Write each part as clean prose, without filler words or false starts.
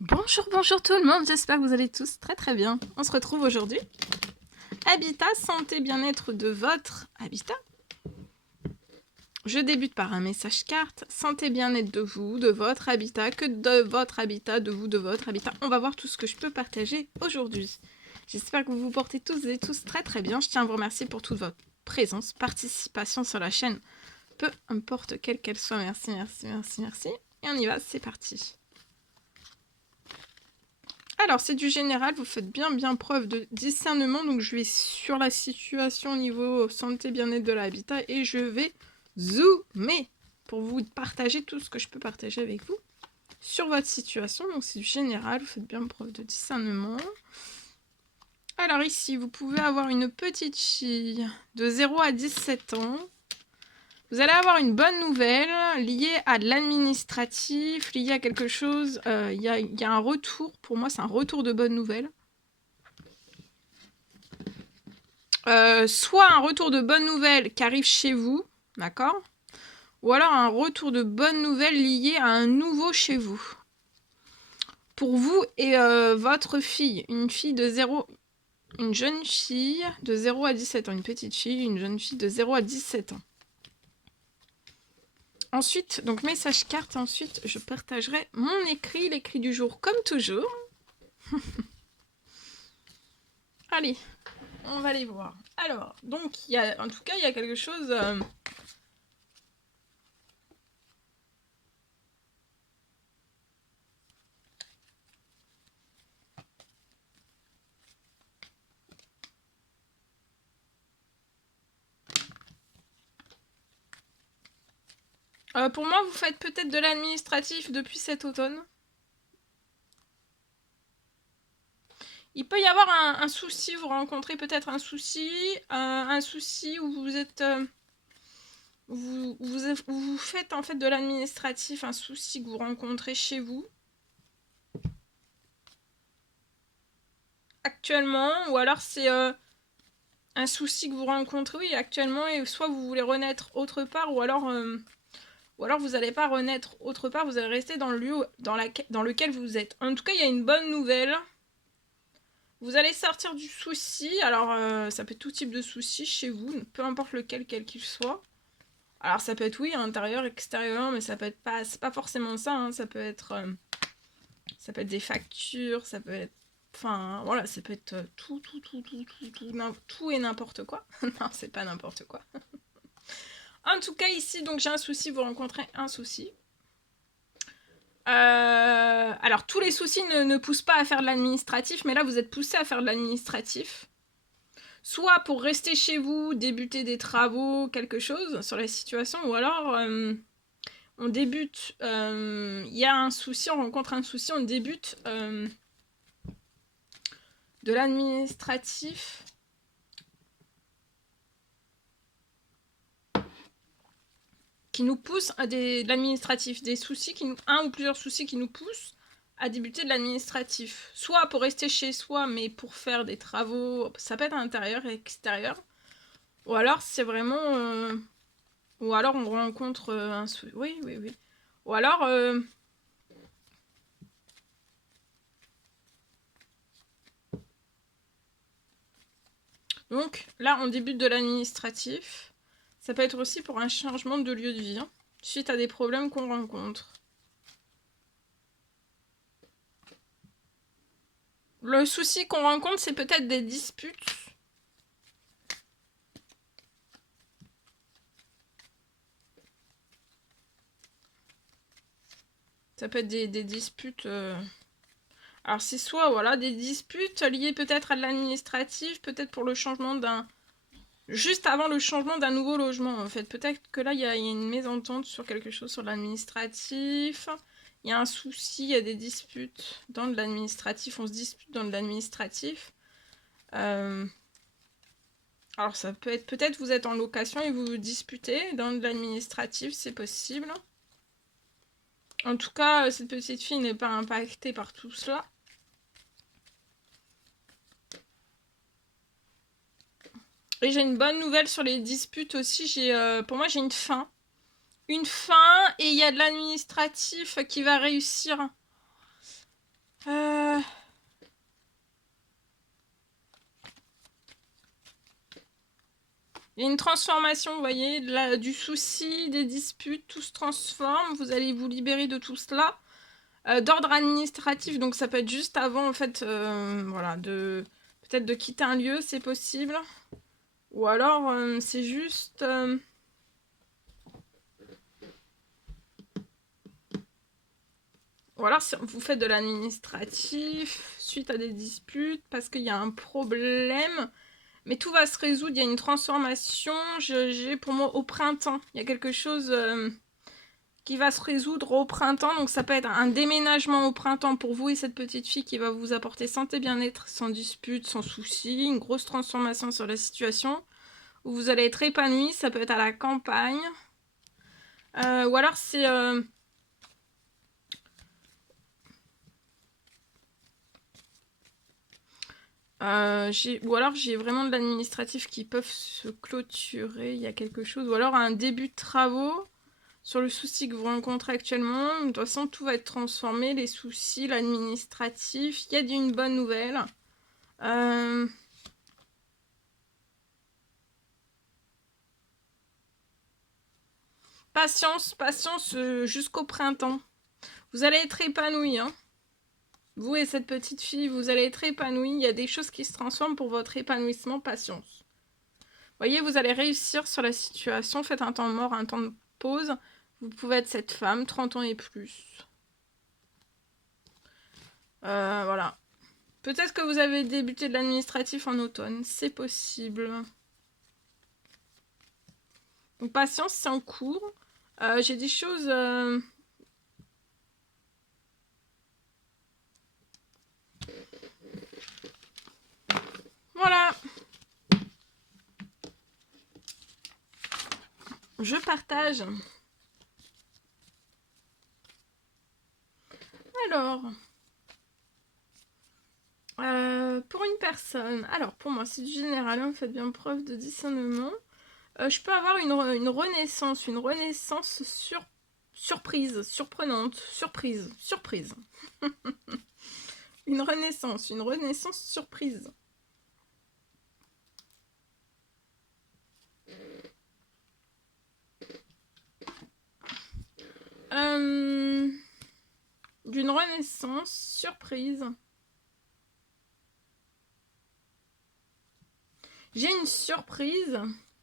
Bonjour tout le monde, j'espère que vous allez tous très bien. On se retrouve aujourd'hui. Habitat, santé, bien-être de votre habitat. Je débute par un message carte. Santé, bien-être de vous, de votre habitat, que de votre habitat, de vous, de votre habitat. On va voir tout ce que je peux partager aujourd'hui. J'espère que vous vous portez tous et tous très bien. Je tiens à vous remercier pour toute votre présence, participation sur la chaîne. Peu importe quelle qu'elle soit. Merci. Et on y va, c'est parti. Alors, c'est du général, vous faites bien preuve de discernement. Donc, je vais sur la situation au niveau santé, bien-être de l'habitat et je vais zoomer pour vous partager tout ce que je peux partager avec vous sur votre situation. Donc, c'est du général, vous faites bien preuve de discernement. Alors, ici, vous pouvez avoir une petite fille de 0 à 17 ans. Vous allez avoir une bonne nouvelle liée à de l'administratif, liée à quelque chose. Il y a un retour, pour moi c'est un retour de bonne nouvelle. Soit un retour de bonne nouvelle qui arrive chez vous, d'accord? Ou alors un retour de bonne nouvelle lié à un nouveau chez vous. Pour vous et votre fille, une jeune fille de 0 à 17 ans, une petite fille, une jeune fille de 0 à 17 ans. Ensuite, donc message carte, ensuite je partagerai mon écrit, l'écrit du jour comme toujours. Allez, on va les voir. Alors, donc, en tout cas, il y a quelque chose... pour moi, vous faites peut-être de l'administratif depuis cet automne. Il peut y avoir un souci, vous rencontrez peut-être un souci où vous êtes... vous faites en fait de l'administratif, un souci que vous rencontrez chez vous. Actuellement, ou alors c'est un souci que vous rencontrez, oui, actuellement, et soit vous voulez renaître autre part, ou alors vous n'allez pas renaître autre part, vous allez rester dans le lieu dans lequel vous êtes. En tout cas, il y a une bonne nouvelle. Vous allez sortir du souci, alors ça peut être tout type de souci chez vous, peu importe lequel, quel qu'il soit. Alors ça peut être oui, intérieur, extérieur, mais ça peut être pas, c'est pas forcément ça, hein. Ça peut être des factures, ça peut être, enfin voilà, ça peut être tout et n'importe quoi. Non, c'est pas n'importe quoi. En tout cas ici, donc j'ai un souci, vous rencontrez un souci. Alors tous les soucis ne poussent pas à faire de l'administratif, mais là vous êtes poussé à faire de l'administratif. Soit pour rester chez vous, débuter des travaux, quelque chose sur la situation, ou alors on débute, il y a un souci, on rencontre un souci, on débute de l'administratif. Qui nous pousse à de l'administratif, des soucis, un ou plusieurs soucis qui nous poussent à débuter de l'administratif. Soit pour rester chez soi, mais pour faire des travaux, ça peut être à l'intérieur et extérieur. Ou alors c'est vraiment... ou alors on rencontre un souci... Oui. Ou alors... Donc là, on débute de l'administratif. Ça peut être aussi pour un changement de lieu de vie, hein, suite à des problèmes qu'on rencontre. Le souci qu'on rencontre, c'est peut-être des disputes. Ça peut être des disputes... Alors c'est soit voilà, des disputes liées peut-être à de l'administratif, peut-être pour le changement d'un... Juste avant le changement d'un nouveau logement en fait. Peut-être que là il y a une mésentente sur quelque chose sur l'administratif. Il y a un souci, il y a des disputes dans de l'administratif, on se dispute dans de l'administratif. Alors ça peut être, peut-être vous êtes en location et vous vous disputez dans de l'administratif, c'est possible. En tout cas, cette petite fille n'est pas impactée par tout cela. Et j'ai une bonne nouvelle sur les disputes aussi. Pour moi, j'ai une fin. Une fin, et il y a de l'administratif qui va réussir Euh, Il y a une transformation, vous voyez, du souci, des disputes, tout se transforme. Vous allez vous libérer de tout cela. D'ordre administratif, donc ça peut être juste avant, en fait, voilà, peut-être de quitter un lieu, c'est possible. Ou alors, c'est juste... ou alors, vous faites de l'administratif suite à des disputes parce qu'il y a un problème. Mais tout va se résoudre, il y a une transformation, j'ai pour moi au printemps. Il y a quelque chose qui va se résoudre au printemps, donc ça peut être un déménagement au printemps pour vous et cette petite fille qui va vous apporter santé, bien-être, sans dispute, sans souci, une grosse transformation sur la situation, où vous allez être épanoui, ça peut être à la campagne. Ou alors c'est... ou alors j'ai vraiment de l'administratif qui peuvent se clôturer, il y a quelque chose. Ou alors un début de travaux sur le souci que vous rencontrez actuellement. De toute façon, tout va être transformé, les soucis, l'administratif. Il y a d'une bonne nouvelle. Patience, patience jusqu'au printemps. Vous allez être épanoui, hein. Vous et cette petite fille, vous allez être épanoui. Il y a des choses qui se transforment pour votre épanouissement. Patience. Voyez, vous allez réussir sur la situation. Faites un temps mort, un temps de pause. Vous pouvez être cette femme, 30 ans et plus. Voilà. Peut-être que vous avez débuté de l'administratif en automne. C'est possible. Donc, patience, c'est en cours. J'ai des choses... Voilà. Je partage. Alors... pour une personne, alors pour moi c'est du général, hein, faites bien preuve de discernement. Je peux avoir une renaissance surprise, surprenante, surprise. une renaissance surprise. D'une renaissance surprise. J'ai une surprise.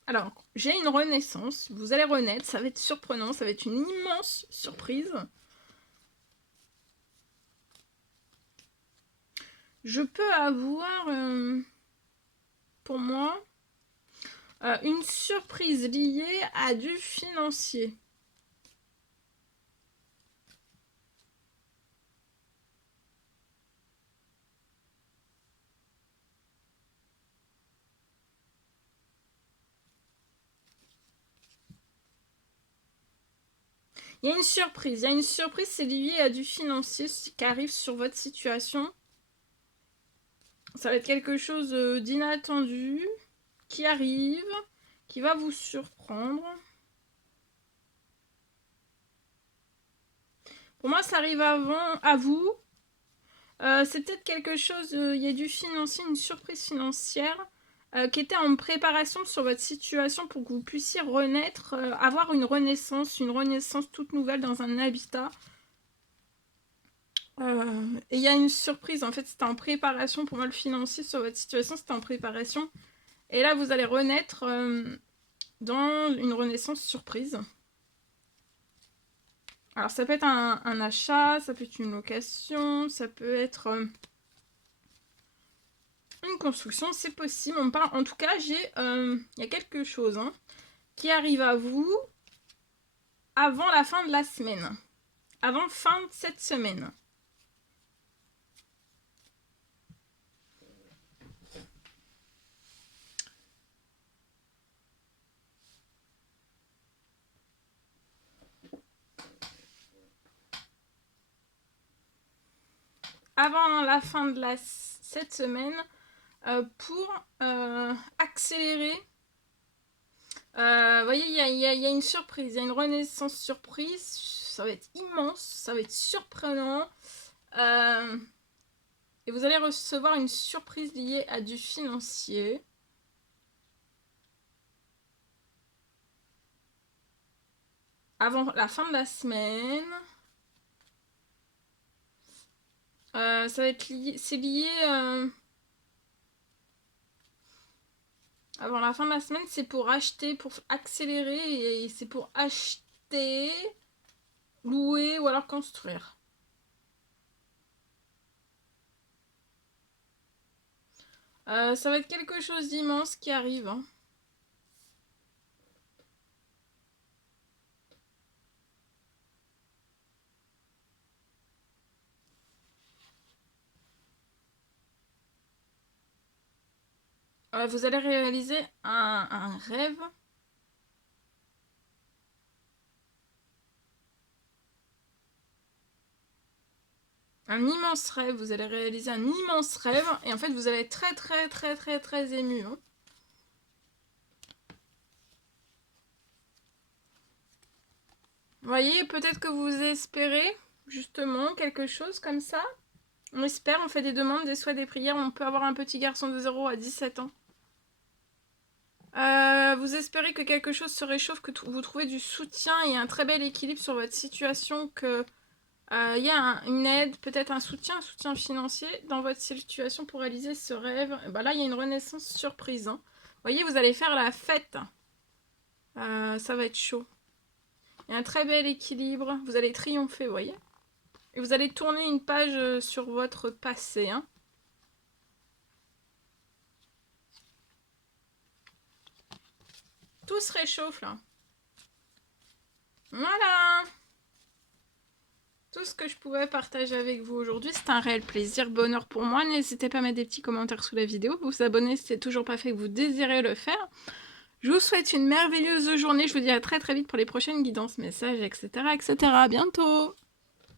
Alors, j'ai une renaissance. Vous allez renaître. Ça va être surprenant. Ça va être une immense surprise. Je peux avoir, pour moi, une surprise liée à du financier. Il y a une surprise, c'est lié à du financier qui arrive sur votre situation. Ça va être quelque chose d'inattendu qui arrive, qui va vous surprendre. Pour moi, ça arrive à vous. C'est peut-être quelque chose, il y a du financier, une surprise financière qui était en préparation sur votre situation pour que vous puissiez renaître, avoir une renaissance toute nouvelle dans un habitat. Et il y a une surprise, en fait, c'était en préparation. Pour moi, le financier sur votre situation, c'était en préparation. Et là, vous allez renaître dans une renaissance surprise. Alors, ça peut être un achat, ça peut être une location, ça peut être une construction, c'est possible. En tout cas, il y a quelque chose qui arrive à vous avant la fin de la semaine. Avant fin de cette semaine. Avant la fin de cette semaine pour accélérer. Vous voyez, il y a une surprise, il y a une renaissance surprise. Ça va être immense, ça va être surprenant. Et vous allez recevoir une surprise liée à du financier. Avant la fin de la semaine. Ça va être lié. C'est lié. Avant la fin de la semaine, c'est pour acheter, pour accélérer. Et c'est pour acheter, louer ou alors construire. Ça va être quelque chose d'immense qui arrive. Hein. Vous allez réaliser un rêve. Un immense rêve. Vous allez réaliser un immense rêve. Et en fait, vous allez être très ému. Hein. Vous voyez, peut-être que vous espérez justement quelque chose comme ça. On espère, on fait des demandes, des souhaits, des prières. On peut avoir un petit garçon de 0 à 17 ans. Vous espérez que quelque chose se réchauffe, que vous trouvez du soutien et un très bel équilibre sur votre situation, que y a une aide, peut-être un soutien financier dans votre situation pour réaliser ce rêve. Et ben là, il y a une renaissance surprise. Hein. Vous voyez, vous allez faire la fête. Ça va être chaud. Il y a un très bel équilibre. Vous allez triompher, vous voyez. Et vous allez tourner une page sur votre passé. Hein. Tout se réchauffe là. Voilà. Tout ce que je pouvais partager avec vous aujourd'hui, c'est un réel plaisir, bonheur pour moi. N'hésitez pas à mettre des petits commentaires sous la vidéo, vous abonner si ce n'est toujours pas fait et que vous désirez le faire. Je vous souhaite une merveilleuse journée. Je vous dis à très vite pour les prochaines guidances, messages, etc. etc. À bientôt.